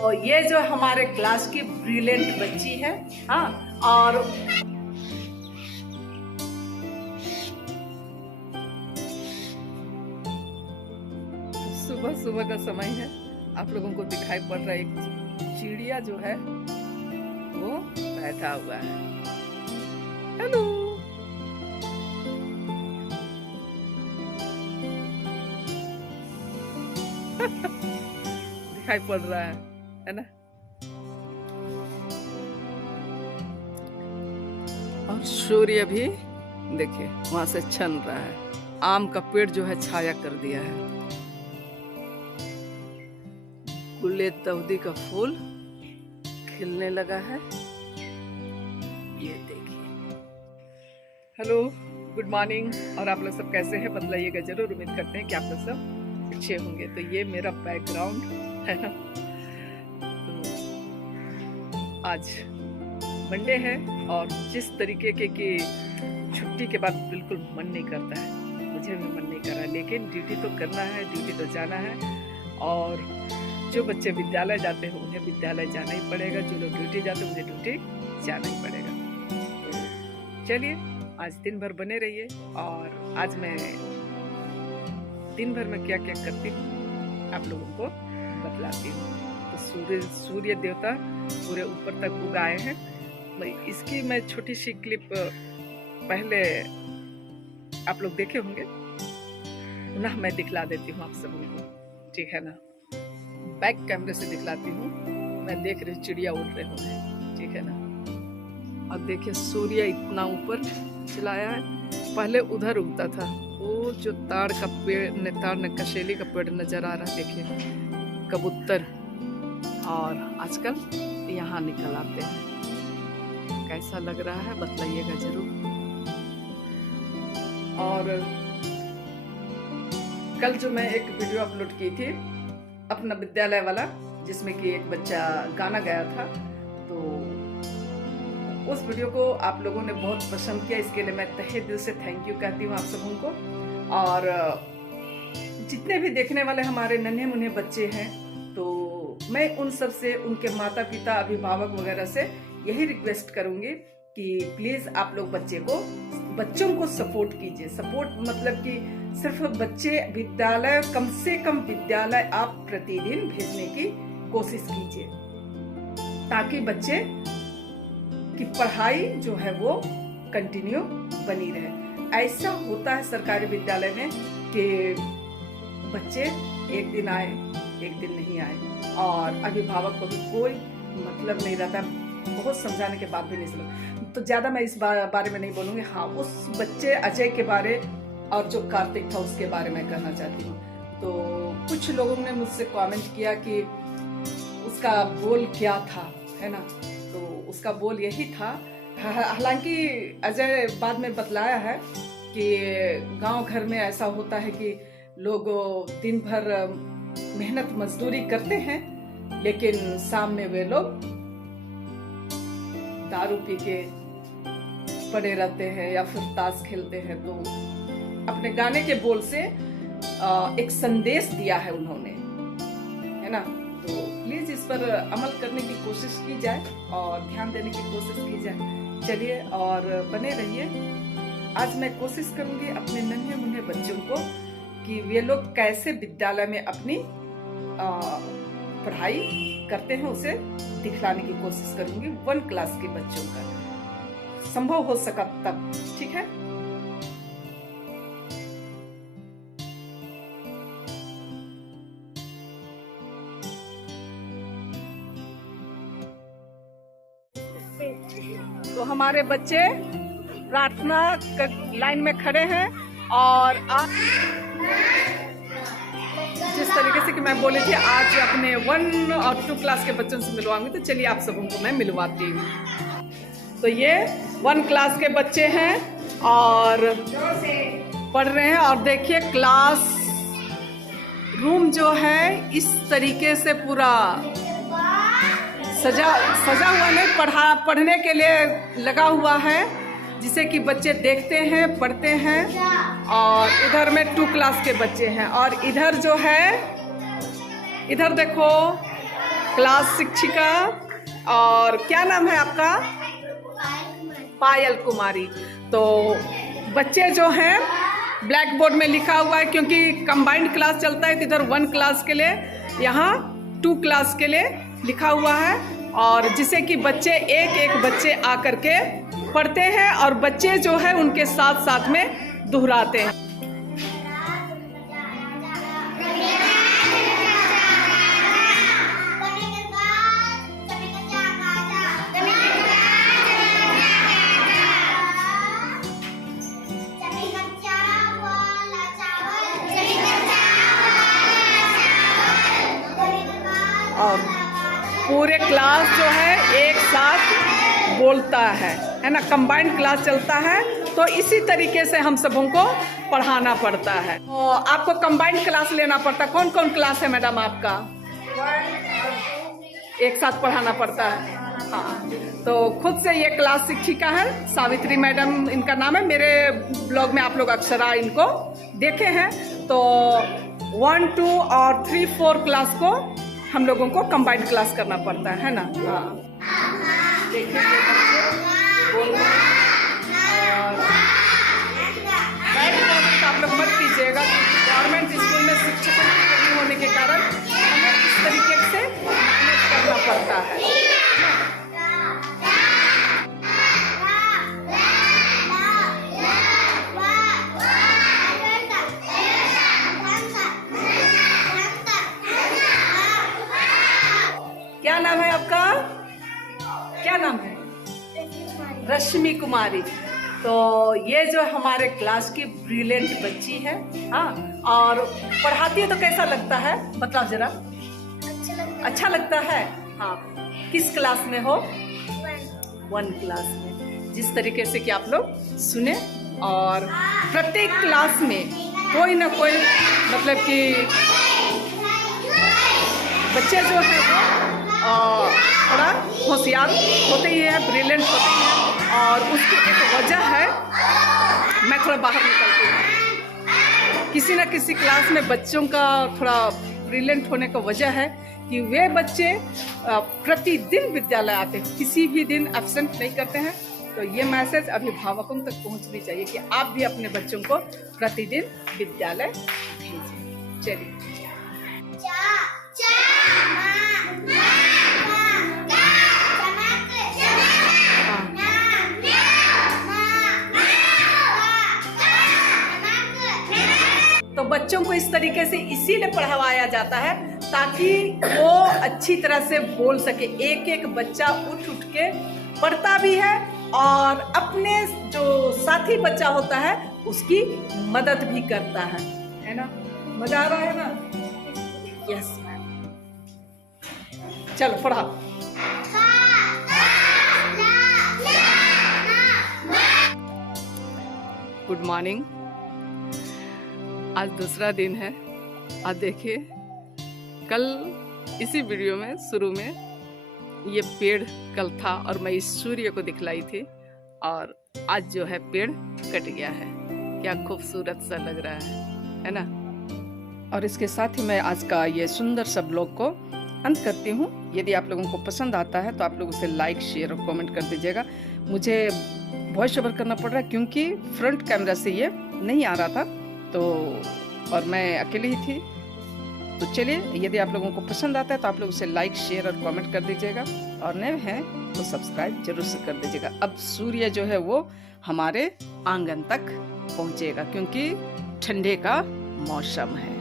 और ये जो हमारे क्लास की ब्रिलियंट बच्ची है। हाँ, और सुबह सुबह का समय है। आप लोगों को दिखाई पड़ रहा है एक चिड़िया जो है वो बैठा हुआ है। हेलो, दिखाई पड़ रहा है ना। और सूर्य भी देखिए वहां से छन रहा है। आम का पेड़ जो है छाया कर दिया है। गुले तवदी का फूल खिलने लगा है, ये देखिए। Hello, good morning. और आप लोग सब कैसे हैं बतलाइएगा जरूर। उम्मीद करते हैं कि आप लोग सब अच्छे होंगे। तो ये मेरा बैकग्राउंड है ना। तो आज मंडे है और जिस तरीके के कि छुट्टी के बाद बिल्कुल मन नहीं करता है, मुझे भी मन नहीं कर रहा, लेकिन ड्यूटी तो करना है, ड्यूटी तो जाना है। और जो बच्चे विद्यालय जाते हैं उन्हें विद्यालय जाना ही पड़ेगा, जो लोग ड्यूटी जाते हैं उन्हें ड्यूटी जाना ही पड़ेगा। तो चलिए आज दिन भर बने रहिए और आज मैं दिन भर में क्या क्या करती हूँ आप लोगों को बतलाती हूँ। तो सूर्य देवता पूरे ऊपर तक उग आए हैं। इसकी मैं छोटी सी क्लिप पहले आप लोग देखे होंगे ना, मैं दिखला देती हूँ आप सबों को, ठीक है ना। बैक कैमरे से दिखलाती हूँ। मैं देख रही हूँ चिड़िया उड़ रहे होंगे, ठीक है ना। और देखिए सूर्य इतना ऊपर चलाया है। पहले उधर उगता था, वो जो ताड़ का पेड़, ताड़ कसेली का पेड़ नजर आ रहा है, देखिए कबूतर। और आजकल यहाँ निकल आते हैं। कैसा लग रहा है बतलाइएगा जरूर। और कल जो मैं एक वीडियो अपलोड की थी अपना विद्यालय वाला, जिसमें कि एक बच्चा गाना गाया था, तो उस वीडियो को आप लोगों ने बहुत पसंद किया। इसके लिए मैं तहे दिल से थैंक यू कहती हूँ आप सबों को। और जितने भी देखने वाले हमारे नन्हे मुन्ने बच्चे हैं, तो मैं उन सब से, उनके माता पिता, अभिभावक वगैरह से यही रिक्वेस्ट करूंगी कि प्लीज आप लोग बच्चों को सपोर्ट कीजिए। सपोर्ट मतलब कि सिर्फ बच्चे विद्यालय, कम से कम विद्यालय आप प्रतिदिन भेजने की कोशिश कीजिए, ताकि बच्चे की पढ़ाई जो है वो कंटिन्यू बनी रहे। ऐसा होता है सरकारी विद्यालय में कि बच्चे एक दिन आए, एक दिन नहीं आए, और अभिभावक को भी कोई मतलब नहीं रहता, बहुत समझाने के बाद भी नहीं समझ। तो ज्यादा मैं इस बारे में नहीं बोलूंगी। हाँ, उस बच्चे अजय के बारे और जो कार्तिक था उसके बारे में कहना चाहती हूँ। तो कुछ लोगों ने मुझसे कमेंट किया कि उसका बोल क्या था, है ना। तो उसका बोल यही था। हालांकि अजय बाद में बतलाया है कि गांव घर में ऐसा होता है कि लोग दिन भर मेहनत मजदूरी करते हैं, लेकिन शाम में वे लोग दारू पी के पड़े रहते हैं या फिर ताश खेलते हैं। तो अपने गाने के बोल से एक संदेश दिया है उन्होंने, है ना। तो प्लीज इस पर अमल करने की कोशिश की जाए और ध्यान देने की कोशिश की जाए। चलिए और बने रहिए। आज मैं कोशिश करूंगी अपने नन्हे मुन्ने बच्चों को कि वे लोग कैसे विद्यालय में अपनी पढ़ाई करते हैं, उसे दिखलाने की कोशिश करूंगी। 1 क्लास के बच्चों का संभव हो सका तब, ठीक है। तो हमारे बच्चे प्रार्थना लाइन में खड़े हैं और जिस तरीके से कि मैं बोली थी आज अपने 1 और 2 क्लास के बच्चों से मिलवाऊंगी। तो चलिए आप सबों को मैं मिलवाती हूँ। तो ये 1 क्लास के बच्चे हैं और पढ़ रहे हैं। और देखिए क्लास रूम जो है इस तरीके से पूरा सजा हुआ नहीं, पढ़ने के लिए लगा हुआ है, जिसे कि बच्चे देखते हैं, पढ़ते हैं। और इधर में 2 क्लास के बच्चे हैं और इधर जो है, इधर देखो क्लास शिक्षिका। और क्या नाम है आपका? पायल कुमारी। तो बच्चे जो हैं ब्लैक बोर्ड में लिखा हुआ है, क्योंकि कंबाइंड क्लास चलता है, इधर 1 क्लास के लिए, यहाँ 2 क्लास के लिए लिखा हुआ है। और जिसे कि बच्चे एक एक बच्चे आकर के पढ़ते हैं और बच्चे जो है उनके साथ साथ में दोहराते हैं। और पूरे क्लास जो है एक साथ बोलता है ना, कंबाइंड क्लास चलता है। तो इसी तरीके से हम सबों को पढ़ाना पड़ता है। तो आपको कंबाइंड क्लास लेना पड़ता है। कौन कौन क्लास है मैडम आपका? एक साथ पढ़ाना पड़ता है। हाँ, तो खुद से ये क्लास शिक्षिका है, सावित्री मैडम इनका नाम है। मेरे ब्लॉग में आप लोग अक्षरा इनको देखे हैं। तो 1, 2 और 3, 4 क्लास को हम लोगों को कंबाइंड क्लास करना पड़ता है ना। हाँ, देखिए आप लोग मत कीजिएगा, गवर्नमेंट स्कूल में शिक्षकों की कमी होने के कारण हमें इस तरीके से मैनेज करना पड़ता है। क्या नाम है आपका? क्या नाम है? रश्मि कुमारी। तो ये जो हमारे क्लास की ब्रिलियंट बच्ची है। हाँ, और पढ़ाती है तो कैसा लगता है बताओ जरा। अच्छा लगता है। हाँ, किस क्लास में हो? 1 क्लास में। जिस तरीके से कि आप लोग सुने, और प्रत्येक क्लास में कोई ना कोई मतलब कि बच्चे जो है वो थोड़ा होशियार होते ही है, ब्रिलियंट होते ही है। और उसकी एक वजह है, मैं थोड़ा बाहर निकलती हूँ। किसी न किसी क्लास में बच्चों का थोड़ा ब्रिलियंट होने का वजह है कि वे बच्चे प्रतिदिन विद्यालय आते हैं, किसी भी दिन एब्सेंट नहीं करते हैं। तो ये मैसेज अभिभावकों तक पहुँचनी चाहिए कि आप भी अपने बच्चों को प्रतिदिन विद्यालय भेजें। चलिए, तो बच्चों को इस तरीके से इसीलिए पढ़ाया जाता है ताकि वो अच्छी तरह से बोल सके। एक एक बच्चा उठ उठ के पढ़ता भी है और अपने जो साथी बच्चा होता है उसकी मदद भी करता है ना। मजा आ रहा है ना? Yes ma'am. चलो पढ़ाओ। Good morning. आज दूसरा दिन है। आज देखिए, कल इसी वीडियो में शुरू में ये पेड़ कल था और मैं इस सूर्य को दिखलाई थी, और आज जो है पेड़ कट गया है। क्या खूबसूरत सा लग रहा है ना। और इसके साथ ही मैं आज का ये सुंदर सा ब्लॉग को अंत करती हूँ। यदि आप लोगों को पसंद आता है तो आप लोग उसे लाइक, शेयर और कमेंट कर दीजिएगा। मुझे वॉइस ओवर करना पड़ रहा है क्योंकि फ्रंट कैमरा से ये नहीं आ रहा था, तो और मैं अकेली ही थी। तो चलिए, यदि आप लोगों को पसंद आता है तो आप लोग उसे लाइक, शेयर और कमेंट कर दीजिएगा, और नए हैं तो सब्सक्राइब जरूर से कर दीजिएगा। अब सूर्य जो है वो हमारे आंगन तक पहुँचेगा क्योंकि ठंडे का मौसम है।